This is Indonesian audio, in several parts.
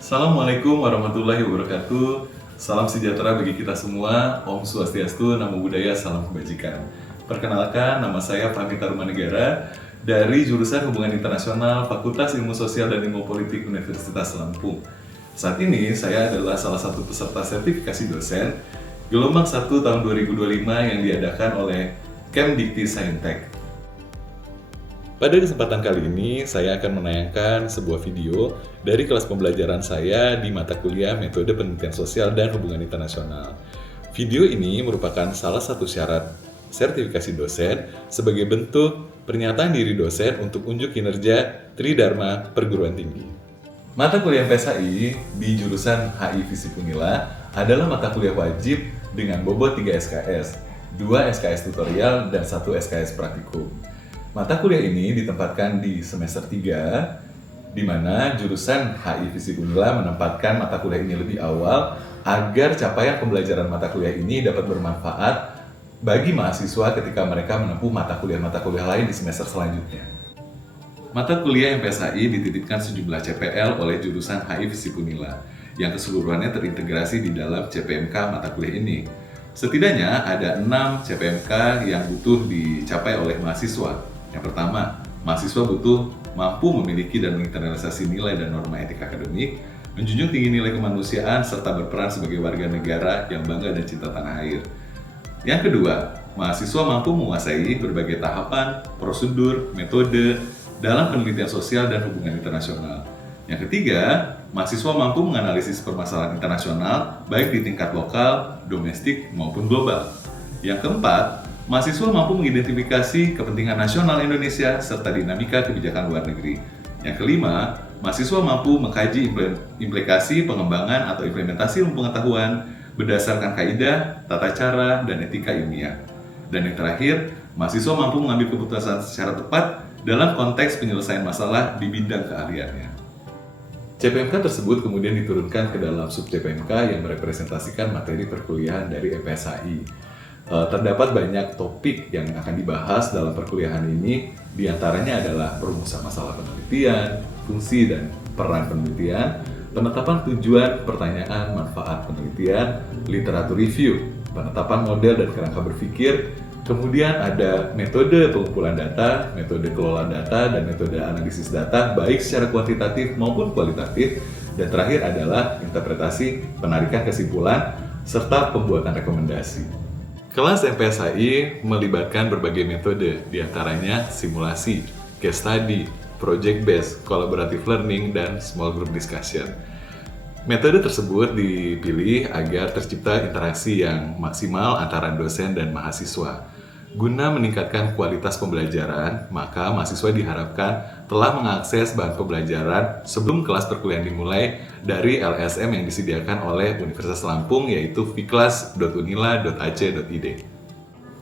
Assalamualaikum warahmatullahi wabarakatuh. Salam sejahtera bagi kita semua. Om Swastiastu, Namo Buddhaya, salam kebajikan. Perkenalkan, nama saya Fahmi Tarumanegara dari jurusan Hubungan Internasional Fakultas Ilmu Sosial dan Ilmu Politik Universitas Lampung. Saat ini saya adalah salah satu peserta sertifikasi dosen gelombang 1 tahun 2025 yang diadakan oleh Kemdikti Saintek. Pada kesempatan kali ini, saya akan menayangkan sebuah video dari kelas pembelajaran saya di mata kuliah Metode Penelitian Sosial dan Hubungan Internasional. Video ini merupakan salah satu syarat sertifikasi dosen sebagai bentuk pernyataan diri dosen untuk unjuk kinerja Tridharma Perguruan Tinggi. Mata kuliah PSHI di jurusan HI Fisip Unila adalah mata kuliah wajib dengan bobot 3 SKS, 2 SKS tutorial, dan 1 SKS praktikum. Mata kuliah ini ditempatkan di semester 3, di mana jurusan HI Fisip Unila menempatkan mata kuliah ini lebih awal agar capaian pembelajaran mata kuliah ini dapat bermanfaat bagi mahasiswa ketika mereka menempuh mata kuliah lain di semester selanjutnya. Mata kuliah MPSHI dititipkan sejumlah CPL oleh jurusan HI Fisip Unila yang keseluruhannya terintegrasi di dalam CPMK mata kuliah ini. Setidaknya ada 6 CPMK yang butuh dicapai oleh mahasiswa. Yang pertama, mahasiswa butuh mampu memiliki dan menginternalisasi nilai dan norma etika akademik, menjunjung tinggi nilai kemanusiaan, serta berperan sebagai warga negara yang bangga dan cinta tanah air. Yang kedua, mahasiswa mampu menguasai berbagai tahapan, prosedur, metode dalam penelitian sosial dan hubungan internasional. Yang ketiga, mahasiswa mampu menganalisis permasalahan internasional baik di tingkat lokal, domestik, maupun global. Yang keempat, mahasiswa mampu mengidentifikasi kepentingan nasional Indonesia serta dinamika kebijakan luar negeri. Yang kelima, mahasiswa mampu mengkaji implikasi pengembangan atau implementasi ilmu pengetahuan berdasarkan kaidah, tata cara, dan etika ilmiah. Dan yang terakhir, mahasiswa mampu mengambil keputusan secara tepat dalam konteks penyelesaian masalah di bidang keahliannya. CPMK tersebut kemudian diturunkan ke dalam sub CPMK yang merepresentasikan materi perkuliahan dari MPSHI. Terdapat banyak topik yang akan dibahas dalam perkuliahan ini, diantaranya adalah perumusan masalah penelitian, fungsi dan peran penelitian, penetapan tujuan, pertanyaan, manfaat penelitian, literatur review, penetapan model dan kerangka berpikir, kemudian ada metode pengumpulan data, metode kelola data, dan metode analisis data baik secara kuantitatif maupun kualitatif, dan terakhir adalah interpretasi, penarikan kesimpulan, serta pembuatan rekomendasi. Kelas MPSHI melibatkan berbagai metode, diantaranya simulasi, case study, project based, collaborative learning, dan small group discussion. Metode tersebut dipilih agar tercipta interaksi yang maksimal antara dosen dan mahasiswa. Guna meningkatkan kualitas pembelajaran, maka mahasiswa diharapkan telah mengakses bahan pembelajaran sebelum kelas perkuliahan dimulai dari LSM yang disediakan oleh Universitas Lampung, yaitu viklas.unila.ac.id.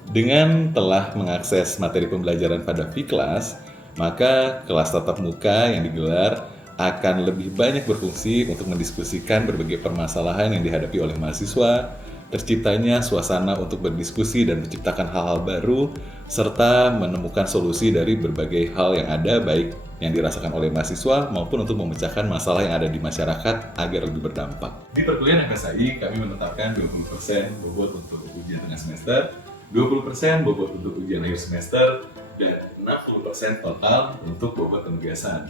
Dengan telah mengakses materi pembelajaran pada Viklas, maka kelas tatap muka yang digelar akan lebih banyak berfungsi untuk mendiskusikan berbagai permasalahan yang dihadapi oleh mahasiswa, terciptanya suasana untuk berdiskusi dan menciptakan hal-hal baru, serta menemukan solusi dari berbagai hal yang ada, baik yang dirasakan oleh mahasiswa maupun untuk memecahkan masalah yang ada di masyarakat agar lebih berdampak. Di perkuliahan MPSHI, kami menetapkan 20% bobot untuk ujian tengah semester, 20% bobot untuk ujian akhir semester, dan 60% total untuk bobot penugasan.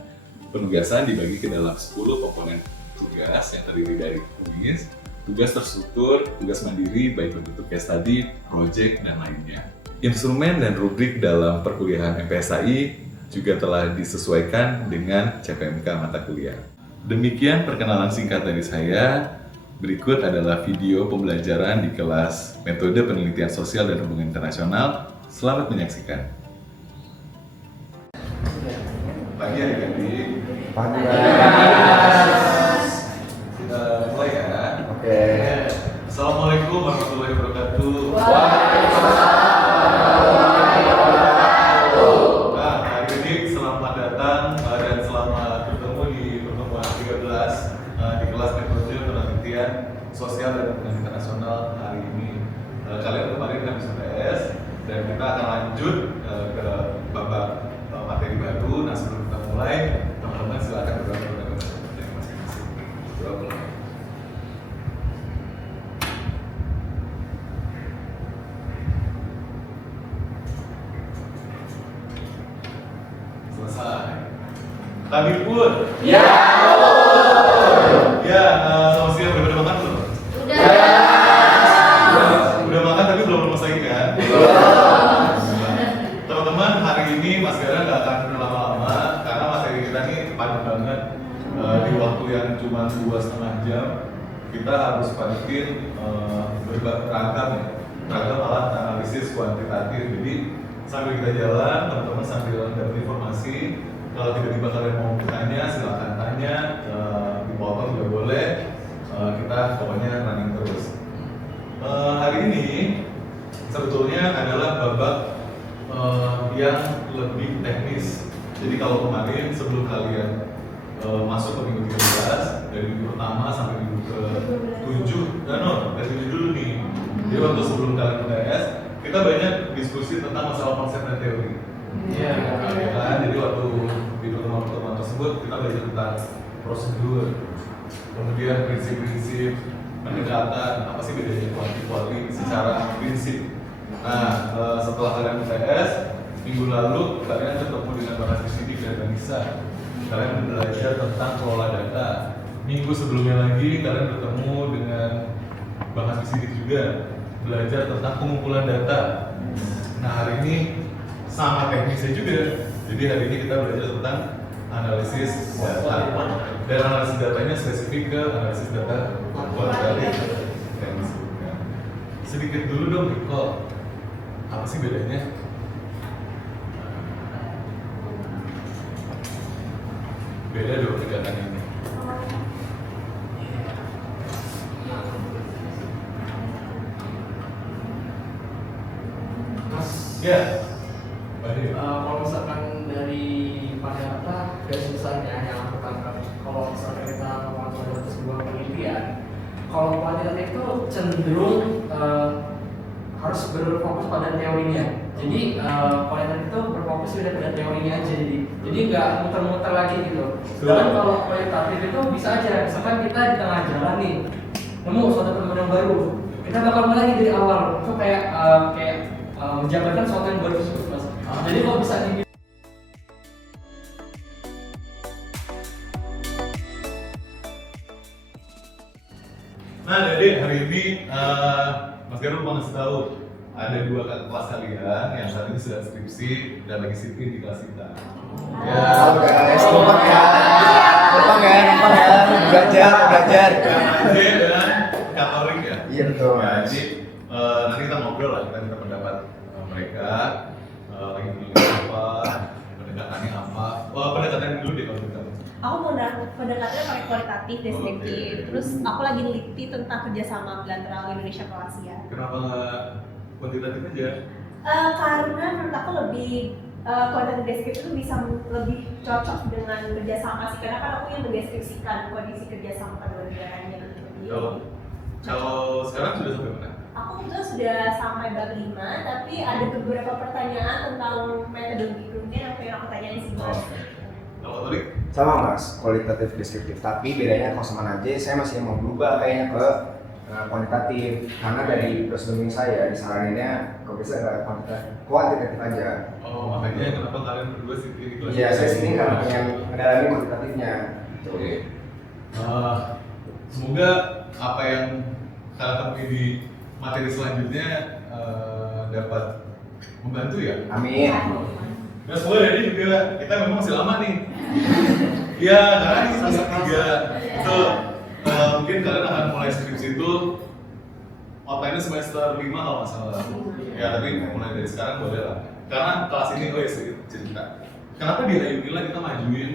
Penugasan dibagi ke dalam 10 komponen tugas yang terdiri dari kuis, tugas terstruktur, tugas mandiri, baik bentuk case study, project, dan lainnya. Instrumen dan rubrik dalam perkuliahan MPSHI juga telah disesuaikan dengan CPMK mata kuliah. Demikian perkenalan singkat dari saya. Berikut adalah video pembelajaran di kelas Metode Penelitian Sosial dan Hubungan Internasional. Selamat menyaksikan. Pagi adik-adik. Pagi. Kita mulai ya. Oke. Assalamualaikum warahmatullahi wabarakatuh. Nah, adik-adik, selamat datang dan selamat bertemu di pertemuan 13 di kelas Metode Penelitian Sosial dan Hubungan Internasional hari ini. Kalian kemarin habis UTS dan kita akan lanjut ke babak materi baru. Nah, sebelum kita mulai, teman-teman silakan berdoa kepada masing-masing. selesai. Tadi pun. Ya. Ya, selamat siang. Udah makan belum? Udah makan tapi belum lemes lagi kan? Teman-teman, hari ini Mas Gara nggak akan berlama-lama karena materi kita ini padat banget. Di waktu yang cuma 2,5 jam kita harus padetin beragam alat analisis kuantitatif. Jadi sambil kita jalan, teman-teman sambil dapat informasi. Kalau tiba-tiba kalian mau bertanya, silakan tanya. Dipotong juga boleh. Kita pokoknya running terus. Hari ini sebetulnya adalah babak yang lebih teknis. Jadi kalau kemarin sebelum kalian masuk ke minggu 13, dari minggu pertama sampai minggu ke-7, dari 7 dulu nih. Jadi waktu sebelum kalian UTS, kita banyak diskusi tentang masalah konsep dan teori. Iya. Kan? Jadi waktu di pertemuan tersebut kita belajar tentang prosedur, kemudian prinsip-prinsip pendekatan, apa sih bedanya kuanti secara prinsip. Nah, setelah kalian UTS, minggu lalu kalian ketemu dengan Bahan Fisik dan Banisa. Kalian belajar tentang kelola data. Minggu sebelumnya lagi kalian bertemu dengan Bahan Fisik juga, belajar tentang pengumpulan data. Nah, hari ini sama teknisnya juga. Jadi hari ini kita belajar tentang analisis data. Dan analisis datanya spesifik ke analisis data kualitatif. Sedikit dulu dong recall, apa sih bedanya? Beda dong pendekatannya ini. Mas, Ya. Kalau misalkan dari data garis besarnya yang aku tangkap, kalau misalkan kita ngomong dari sebuah penelitian, kalau kuantitatif itu cenderung harus berfokus pada teorinya. Jadi kualitatif itu berfokus pada teorinya aja, jadi nggak muter-muter lagi gitu. Dan kalau kualitatif itu bisa aja, misalkan kita di tengah jalan nih, nemu suatu penemuan yang baru, kita bakal mulai lagi dari awal. Itu kayak menjabarkan sesuatu yang baru tersebut, Mas. Jadi kalau bisa di Nah, jadi hari ini Mas Garu mau ngasih tahu ada 2 kakak kelas kalian yang saat ini sudah skripsi dan lagi sitting di kelas kita. Ya, guys, numpang ya, belajar. J dan Katolik ya. Iya betul. Ya, jadi nanti kita ngobrol lah, kita minta pendapat mereka lagi menulis apa, pendekatannya apa. Pendekatannya dulu deh kalau kita. Aku mau pendekatannya pakai kualitatif, deskriptif. Terus aku lagi neliti tentang kerjasama bilateral Indonesia Kroasia. Kenapa nggak kuantitatif aja? Karena menurut aku lebih kualitatif deskriptif itu bisa lebih cocok dengan kerjasama sih. Karena kan aku yang mendeskripsikan kondisi kerjasama kedua negaranya gitu. Kalau sekarang sudah sampai mana? Aku juga sudah sampai bab 5, tapi ada beberapa pertanyaan tentang metodologi kemudian yang pengen aku tanyain sih Mas. Kalau Katolik? Sama Mas, kualitatif deskriptif. Tapi bedanya kalau sama Najee, saya masih mau berubah kayaknya ke kuantitatif. Karena dari prosedur saya disaraninnya kok bisa nggak kuantitatif aja. Oh, makanya kenapa kalian berdua sih di kelas? Iya, saya sini karena pengen mendalami kuantitatifnya. Oke. Semoga apa yang kalian temui di materi selanjutnya dapat membantu ya. Amin. Nah, semoga dari juga kita memang masih lama nih. Iya, karena ini semester 3 itu mungkin kalian akan mulai skripsi itu outline-nya semester 5 kalau nggak salah. Ya, tapi mulai dari sekarang boleh lah. Karena kelas ini sedikit cerita. Kenapa di Unila kita majuin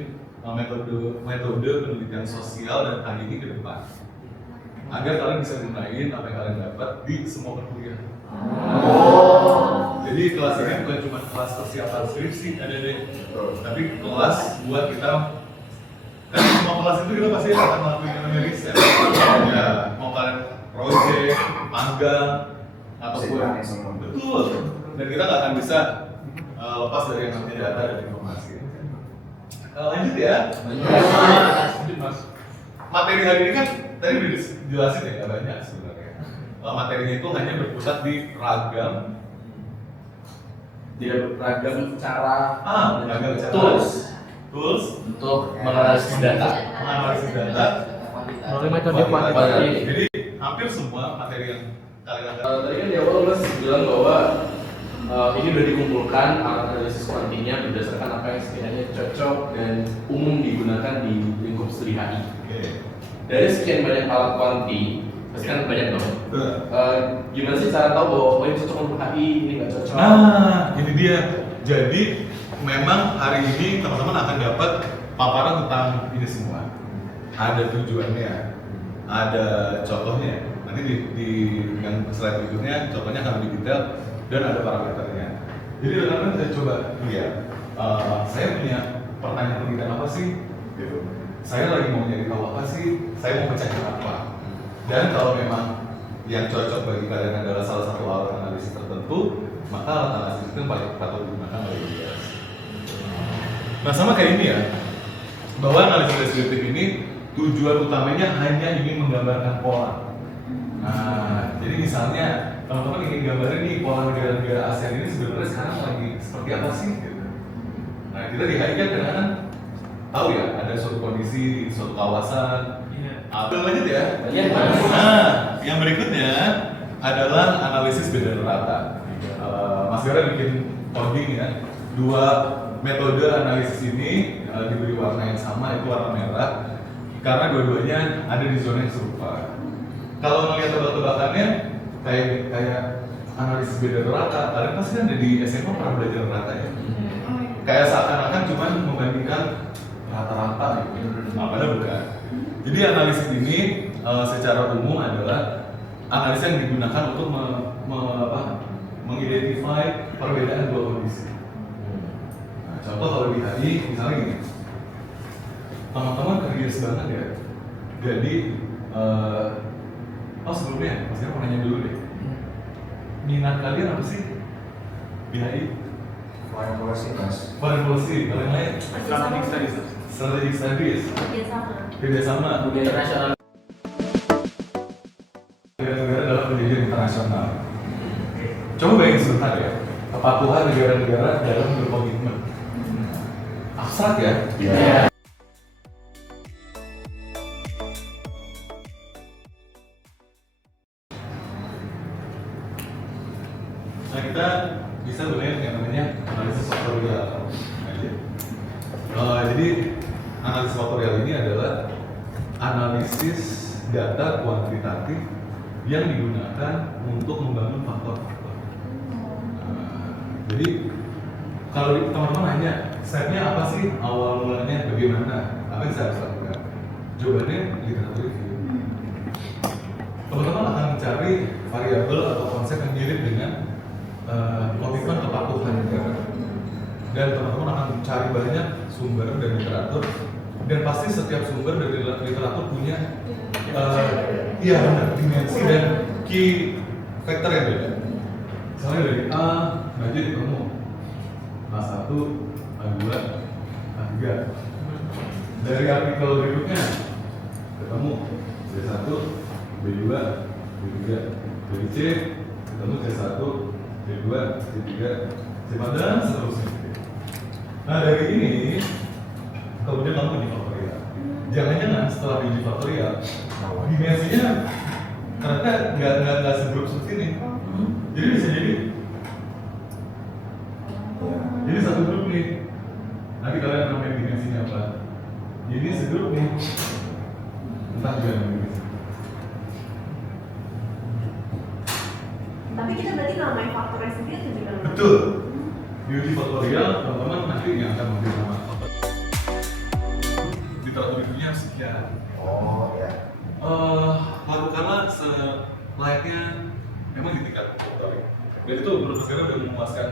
metode penelitian sosial dan KII ke depan? Agar kalian bisa gunain apa yang kalian dapat di semua perkuliahan. Jadi kelas ini bukan cuma kelas persiapan skripsi ada deh, tapi kelas buat kita. Kan semua kelas itu kita pasti akan melakukan yang namanya riset. Ya, mau kalian project, magang, ataupun betul. Dan kita nggak akan bisa lepas dari yang namanya data dan informasi. Lanjut ya. Lanjut Mas. Materi hari ini kan tadi udah dijelasin ya, nggak banyak sebenarnya. Materinya itu hanya berpusat di ragam, tidak beragam cara ragam tools tools untuk menganalisis data. menganalisis data. Melalui metode kuantitatif. Jadi hampir semua materi yang kalian akan Tadi kan di awal Mas bilang bahwa ini udah dikumpulkan alat analisis kuantinya berdasarkan apa yang sekiranya cocok dan umum digunakan di lingkup studi HI. Oke. Dari sekian banyak alat kuanti, pasti kan banyak dong. Betul. Gimana sih cara tahu bahwa oh ini cocok untuk HI, ini nggak cocok? Nah, ini dia. Jadi memang hari ini teman-teman akan dapat paparan tentang ini semua. Ada tujuannya, ada contohnya. Nanti di yang slide berikutnya contohnya akan lebih detail dan ada parameternya. Jadi rekan-rekan saya coba lihat. Saya punya pertanyaan penelitian apa sih? Gitu. Saya lagi mau nyari tahu apa sih? Saya mau mencari apa? Dan kalau memang yang cocok bagi kalian adalah salah satu alat analisis tertentu, maka alat analisis itu yang paling patut digunakan oleh IDS. Nah sama kayak ini ya, bahwa analisis deskriptif ini tujuan utamanya hanya ingin menggambarkan pola. Nah, jadi misalnya teman-teman ingin gambarin nih pola negara-negara ASEAN ini sebenarnya sekarang lagi seperti apa sih? Gitu. Nah kita di HI kan kadang-kadang tahu ya ada suatu kondisi, suatu kawasan. Apa lanjut ya? Iya. Nah, yang berikutnya adalah analisis beda rata. Mas Gara bikin coding ya. Dua metode analisis ini diberi warna yang sama, itu warna merah, karena dua-duanya ada di zona yang serupa. Kalau melihat tebak-tebakannya kayak analisis beda rata, kalian pasti kan di SMA pernah belajar rata ya. Kayak seakan-akan cuma membandingkan rata-rata gitu. Nah, padahal bukan. Jadi analisis ini secara umum adalah analisis yang digunakan untuk mengidentify perbedaan dua kondisi. Nah, contoh kalau di HI, misalnya gini, teman-teman kerja banget ya. Jadi, sebelumnya, Mas Gara mau nanya dulu deh. Minat kalian apa sih di HI? Foreign policy, Mas. Foreign policy, kalian lain? Strategic studies. Strategic studies, kerjasama, Budaya internasional. negara-negara dalam perjanjian internasional. Coba bayangin sebentar ya, kepatuhan negara-negara dalam berkomitmen. Abstrak ya? Iya. Nah kita bisa gunain yang namanya analisis faktorial aja. Jadi analisis faktorial ini adalah analisis data kuantitatif yang digunakan untuk membangun faktor-faktor. Jadi kalau teman-teman nanya, stepnya apa sih, awal mulanya bagaimana, apa yang saya harus lakukan? Jawabannya literatur review. Teman-teman akan mencari variabel atau konsep yang mirip dengan komitmen kepatuhan negara. Dan teman-teman akan mencari banyak sumber dan literatur, dan pasti setiap sumber dari literatur punya iya benar, dimensi dan key factor yang beda. Misalnya dari A, aja ketemu A1, A2, A3. Dari artikel berikutnya ketemu C1, B2, B3. Dari C ketemu C1, B2, C3, C4 dan seterusnya. Nah dari ini kemudian kamu uji faktorial. Jangan-jangan setelah uji faktorial dimensinya ternyata nggak segrup seperti ini. Jadi bisa jadi satu grup nih. Nanti kalian namain dimensinya apa? Jadi segrup nih. Entah juga namanya. Tapi kita berarti namain faktornya sendiri atau gimana? Betul. Di uji faktorial teman-teman nanti yang akan memberi nama faktor. Literatur itunya sekian. Oh ya. Lakukanlah selayaknya memang di tingkat faktorial. Dan itu menurut saya udah memuaskan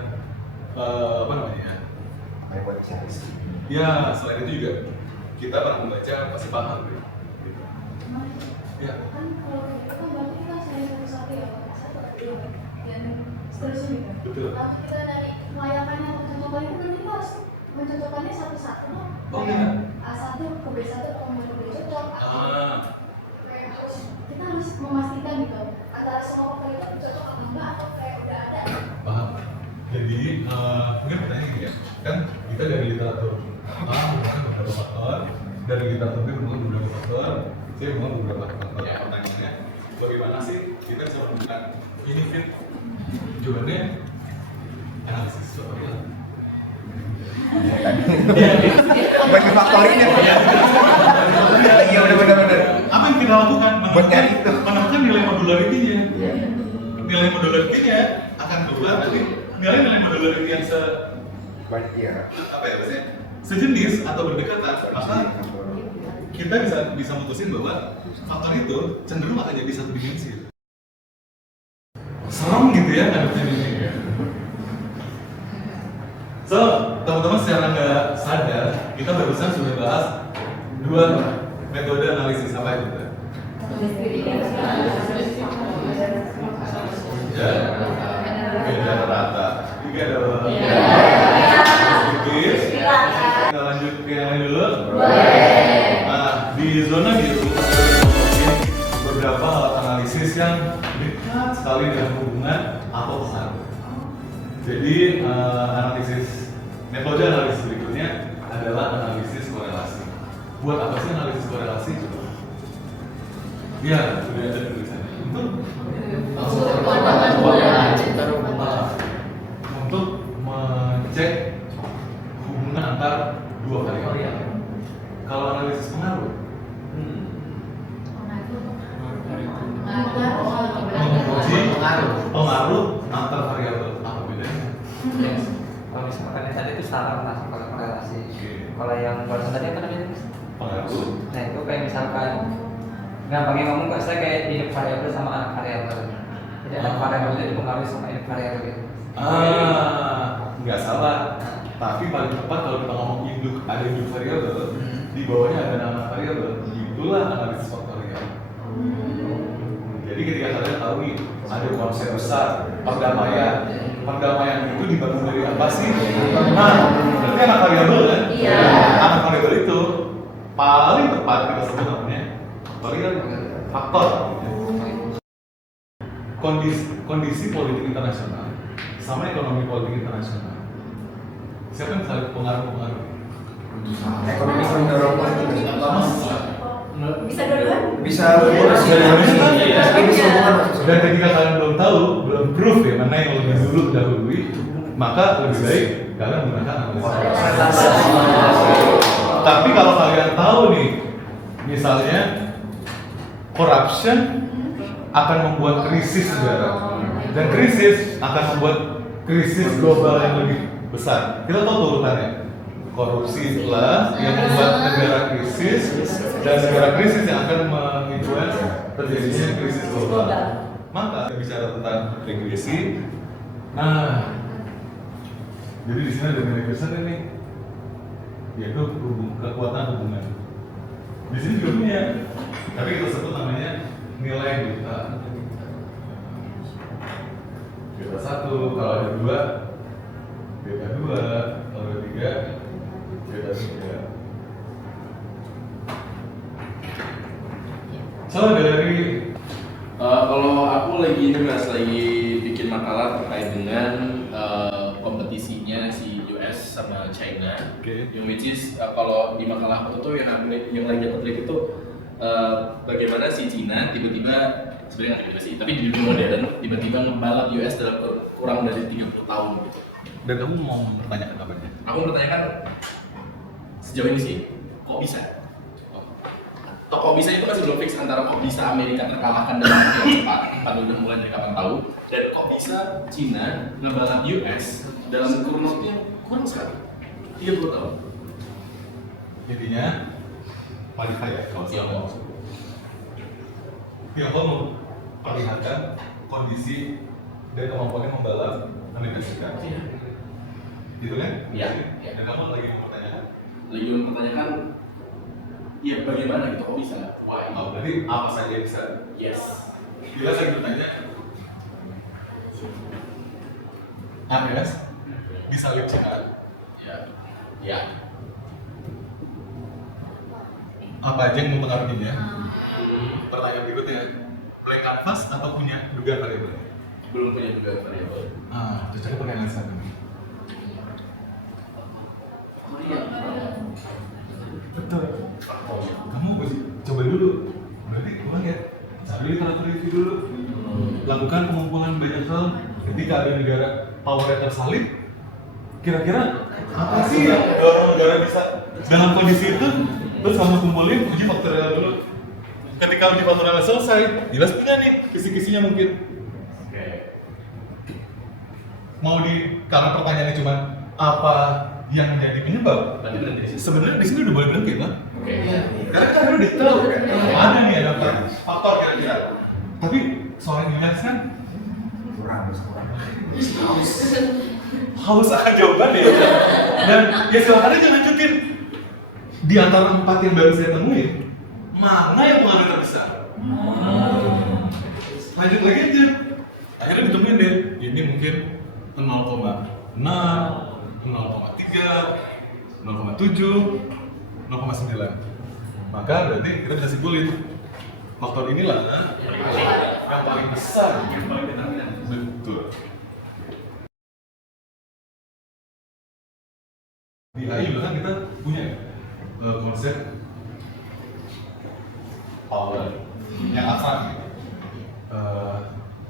apa namanya? Main buat cari. Ya selain itu juga kita pernah membaca pasti paham gitu. Ya. Kan kalau kayak gitu berarti kita cari satu-satu ya, satu dulu dan seterusnya gitu. Betul. Kalau kita dari melayakannya atau contohnya itu berarti kita harus mencocokkannya satu-satu loh. Oh, Kayak iya. A1 ke B1 kemudian ke B cocok. Ah, Kayak kita harus memastikan gitu antara semua faktor itu cocok atau enggak atau kayak udah ada. paham. Jadi mungkin pertanyaan gini ya, kan kita dari literatur A menemukan beberapa faktor, dari literatur B menemukan beberapa faktor, C menemukan beberapa faktor. Ya, pertanyaannya, bagaimana sih kita bisa menemukan ini fit? Jawabannya analisis faktorial. Bagi faktorin ya. Iya benar. Apa yang kita lakukan? Buat nyari itu. Menemukan nilai modularity-nya. Nilai modularity-nya akan keluar nanti nilai modularity yang Banyak ya. apa ya maksudnya? Sejenis atau berdekatan, maka kita bisa mutusin bahwa faktor itu cenderung akan jadi satu dimensi. Serem gitu ya ngadepin ini. So, teman-teman secara nggak sadar, kita barusan sudah bahas dua metode analisis apa itu? Ya, beda rata. Tiga dong. Sedikit. Kita lanjut ke yang lain dulu. Nah, di zona biru beberapa alat analisis yang dekat sekali dengan hubungan atau pengaruh. Jadi metode analisis berikutnya adalah analisis korelasi. Buat apa sih analisis korelasi? Ya, sudah ada tulisannya. Untuk mengecek hubungan antar dua variabel. Kalau analisis pengaruh, menguji pengaruh antar variabel. Apa bedanya? Kalau misalkan yang tadi itu saran lah kalau korelasi. Kalau yang barusan tadi apa namanya? Pengaruh. Nah itu kayak misalkan gampangnya ngomong kok saya kayak induk variabel sama anak variabel. Jadi anak variabel itu dipengaruhi sama induk variabel gitu. Nggak salah. Tapi paling tepat kalau kita ngomong ada induk variabel, di bawahnya ada nama variabel. Itulah analisis faktorial. Jadi ketika kalian tahu nih ada konsep besar perdamaian. Perdamaian itu dibangun dari apa sih? Nah, berarti anak variabel kan? Iya. Anak variabel itu paling tepat kita sebut namanya faktor. Kondisi politik internasional sama ekonomi politik internasional. Siapa yang saling pengaruh-pengaruh? Ekonomi mendorong politik. Bisa duluan? Bisa Dan ketika kalian belum tahu, belum proof ya mana yang lebih dulu dahului, maka lebih baik kalian menggunakan analisis. Tapi kalau kalian tahu nih, misalnya corruption akan membuat krisis negara, dan krisis akan membuat krisis global yang lebih besar. Kita tahu urutannya. Korupsi itulah yang membuat negara krisis, dan negara krisis yang akan menginfluence terjadinya krisis global. Maka kita bicara tentang regresi. Nah, jadi di sini ada nilai besar nih, yaitu kekuatan hubungan. Di sini juga punya, tapi kita sebut namanya nilai beta. Beta 1, kalau ada 2, beta 2, kalau ada 3, beta 3. So dari kalau aku lagi ini mas lagi bikin makalah terkait dengan kompetisinya si US sama China, yang which is kalau di makalah aku tuh yang lagi aku teliti itu bagaimana si China tiba-tiba sebenarnya nggak tiba-tiba sih, tapi di dunia modern tiba-tiba ngebalap US dalam kurang dari 30 tahun gitu. Dan kamu mau bertanya apa nya? Aku bertanyakan sejauh ini sih, kok bisa? Kok bisa itu masih belum fix antara kok bisa Amerika terkalahkan dalam waktu yang cepat, pada udah mulai dari kapan tahu, dan kok bisa Cina ngebalap US dalam kurun waktu yang kurang sekali, 30 tahun. Intinya paling kaya kalau Tiongkok. Tiongkok memperlihatkan kondisi dan kemampuannya membalap Amerika Serikat. Gitu kan? Iya. Dan kamu lagi mempertanyakan? Lagi mempertanyakan, ya bagaimana gitu, kok bisa? Why? Oh, berarti apa saja yang bisa? Yes. Bila saya bertanya, AMS disalib Cina, Ya. Ya. apa aja yang mempengaruhinya? Pertanyaan berikutnya, blank canvas atau punya dugaan variabel? Belum punya juga variabel. Cocoknya pakai analisa ini. Betul. Kamu coba dulu. Berarti ulang ya. Cari literatur review dulu. Lakukan pengumpulan banyak hal. Ketika ada negara powernya tersalib, kira-kira apa sih yang orang negara bisa dalam kondisi itu? Terus kamu kumpulin uji faktorial dulu. Ketika uji faktorial selesai, jelas punya nih kisi-kisinya mungkin. Mau karena pertanyaannya cuma apa yang menjadi penyebab? Berarti berhenti sih. Sebenarnya di sini udah boleh berhenti kan? Oke. Karena kan udah tahu mana nih ada faktor kira-kira. Tapi soal Inggris kan kurang. haus akan jawaban ya. Dan ya silakan aja lanjutin. Di antara 4 yang baru saya temuin, mana yang pengaruh terbesar? Lanjut lagi aja. Akhirnya ditemuin deh. Ini mungkin 0,6, 0,3, 0,7, 0,9. Maka berarti kita bisa simpulin faktor inilah yang paling besar. Betul. Di AI bahkan kita punya konsep power yang abstrak gitu.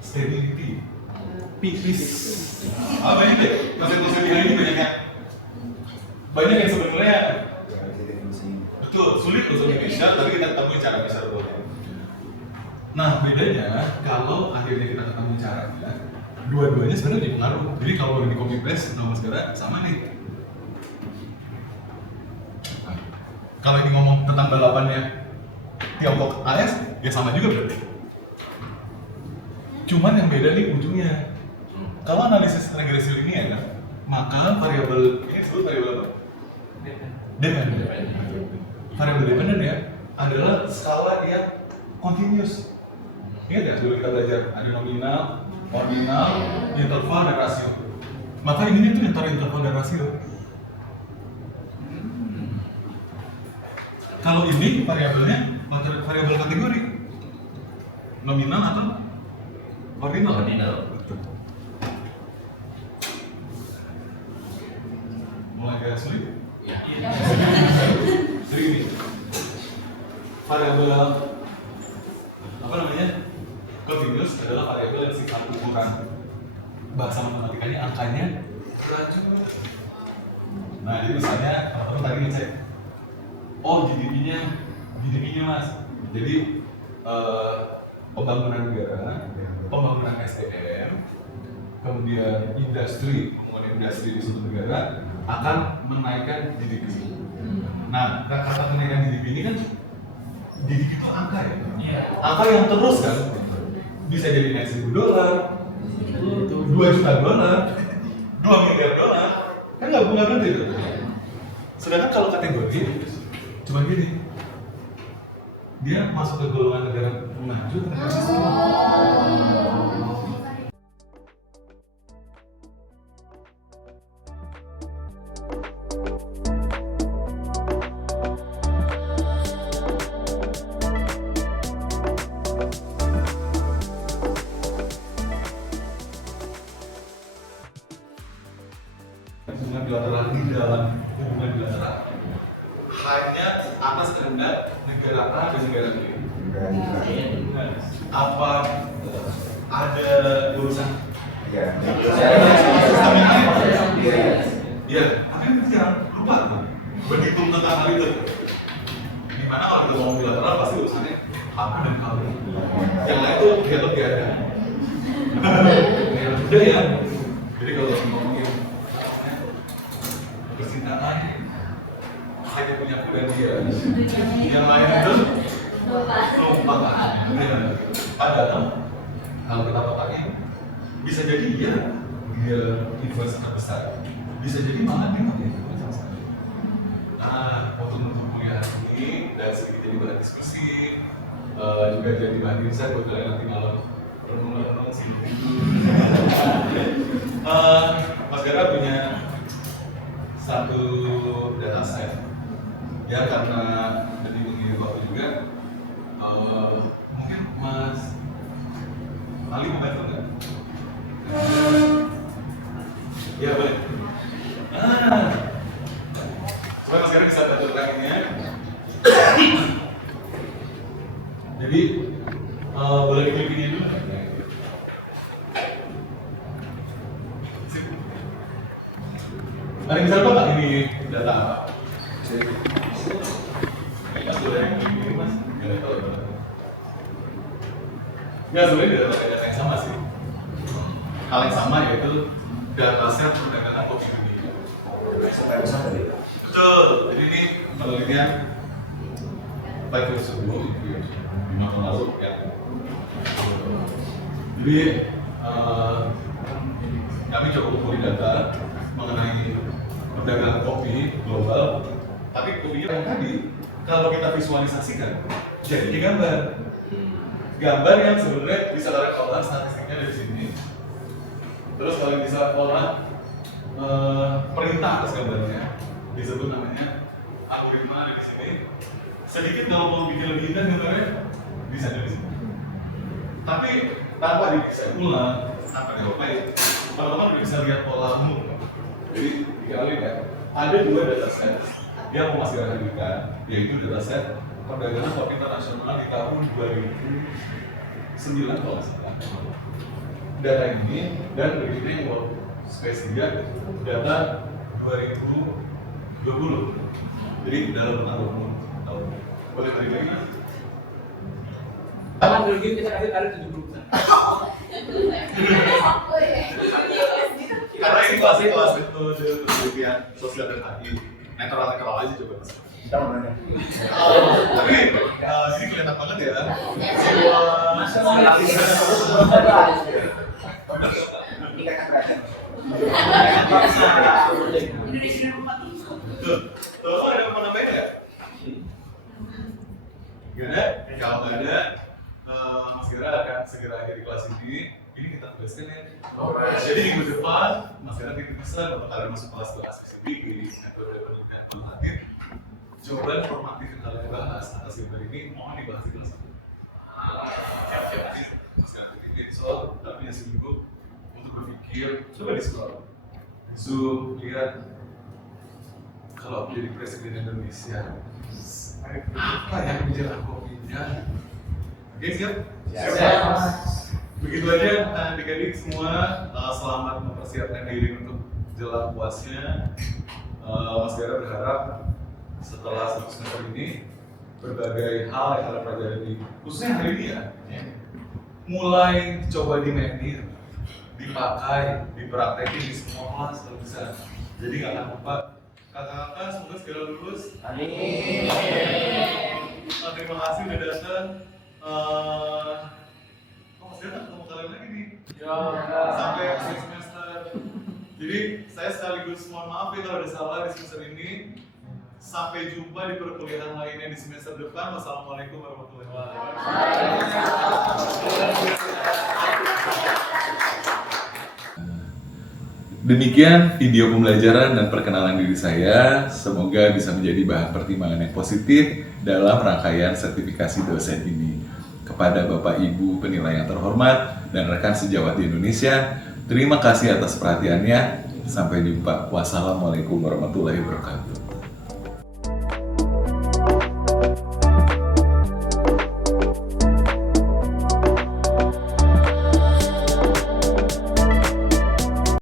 Stability, peace. Apa ini deh? Konsep-konsep di AI ini banyak yang sebenarnya betul sulit untuk Indonesia, tapi kita ketemu cara bisa berbuat. Nah bedanya kalau akhirnya kita ketemu caranya, dua-duanya sebenarnya dipengaruh. Jadi kalau di copy paste sama segala sama nih. Kalau ini ngomong tentang balapannya Tiongkok AS, ya sama juga berarti. Cuman yang beda nih ujungnya. Kalau analisis regresi linear, maka variabel ini disebut variabel apa? Dependent. Variabel dependent ya adalah skala yang continuous. Ingat ya dulu kita belajar ada nominal, ordinal, interval dan rasio. Maka ini tuh antara interval dan rasio. Kalau ini variabelnya variabel kategori nominal atau ordinal? Ordinal. Betul. Mulai agak sulit? Ya. Jadi gini, variabel apa namanya? Continuous adalah variabel yang sifat ukuran. Bahasa matematikanya angkanya beracun. Nah, jadi misalnya teman-teman tadi ngecek, oh GDP-nya mas. Jadi pembangunan negara, pembangunan SDM, kemudian pembangunan industri di suatu negara akan menaikkan GDP. Nah, kata menaikkan GDP ini kan GDP itu angka ya? Angka yang terus kan? Bisa jadi naik $1.000, $2 juta, $2 miliar, kan nggak berhenti itu. Sedangkan kalau kategori cuma gini, dia masuk ke golongan negara maju hubungan bilateral di dalam hubungan bilateral hanya atas kehendak negara A dan negara B. Apa ada urusan? Ya. Iya, tapi jangan lupa tuh berhitung tentang hal itu. Dimana kalau kita ngomong bilateral pasti urusannya apa dan kalau yang lain tuh dialog gak ada. Dialog udah ya. Jadi kalau ngomongin percintaan hanya punya aku dan dia. Yang lain itu lupakan. Padahal kalau kita totalnya bisa jadi dia influencer terbesar, bisa jadi malah dia nggak influencer terbesar. Nah, untuk kuliah ini dan sedikit jadi bahan diskusi, juga jadi bahan insight buat kalian nanti malam renung-renung sih. Mas Gara punya satu data set, ya karena lebih mengirim waktu juga. Mungkin Mas Ali mau bantu nggak? Ya boleh. Supaya Mas Gara bisa bantu rekannya. Jadi boleh diklik-kliknya dulu. Ada yang bisa lupa nggak ini data apa? Nggak boleh ini mas. Nggak sebenarnya data yang sama sih. Hal yang sama yaitu data set perdagangan kopi dunia. Betul. Jadi ini penelitian baik dari sebelum 5 tahun lalu ya. Jadi kami coba kumpulin data mengenai perdagangan kopi global, tapi kopinya yang tadi kalau kita visualisasikan jadinya gambar yang sebenarnya bisa kalian olah statistiknya dari sini. Terus kalian bisa olah perintah atas gambarnya, disebut namanya algoritma ada di sini. Sedikit kalau mau bikin lebih indah gambarnya bisa dari sini. Tapi tanpa bisa ulang, tanpa diopain, teman-teman bisa lihat pola umum. Jadi dikali ya, ada 2 dataset yang mau masih dihadirkan, yaitu dataset perdagangan kopi internasional di tahun 2009 kalau nggak salah. Data ini dan berikutnya yang mau spesifik data 2020. Jadi dalam rentang 20 tahun. Boleh balik lagi? Taman dulu kita kasih tarik 70%. Karena ini kelas metode penelitian sosial dan HI. Netral aja coba mas. Tapi ini kelihatan banget ya. Tuh, ada mau nambahin nggak? Gak ada? Kalau nggak ada, Mas Gira akan segera akhiri kelas ini. Ini kita tugaskan ya. Jadi minggu depan, Mas Gira titip pesan untuk kalian masuk kelas spesifik di metode penelitian kualitatif. Jawaban formatif yang kalian bahas atas gambar ini mohon dibahas di kelas ini. Mas Gira titipin soal tapi yang seminggu untuk berpikir, coba di scroll. Zoom, lihat kalau aku jadi presiden Indonesia, apa yang menjelang kopinya? Oke, siap? Siap. Begitu aja adik-adik semua, selamat mempersiapkan diri untuk jelang puasnya. Mas Gara berharap setelah semester ini berbagai hal yang kalian pelajari, khususnya hari ini ya, mulai coba dimainin, dipakai, dipraktekin di semua kelas kalau bisa. Jadi nggak akan lupa. Kakak-kakak semoga segera lulus. Amin. Terima kasih udah datang. Mas Gara ketemu kalian lagi nih. Ya. Sampai akhir semester. Jadi saya sekaligus mohon maaf ya kalau ada salah di semester ini. Sampai jumpa di perkuliahan lainnya di semester depan. Wassalamualaikum warahmatullahi wabarakatuh. Demikian video pembelajaran dan perkenalan diri saya. Semoga bisa menjadi bahan pertimbangan yang positif dalam rangkaian sertifikasi dosen ini. Kepada Bapak Ibu penilai yang terhormat dan rekan sejawat di Indonesia, terima kasih atas perhatiannya. Sampai jumpa. Wassalamualaikum warahmatullahi wabarakatuh.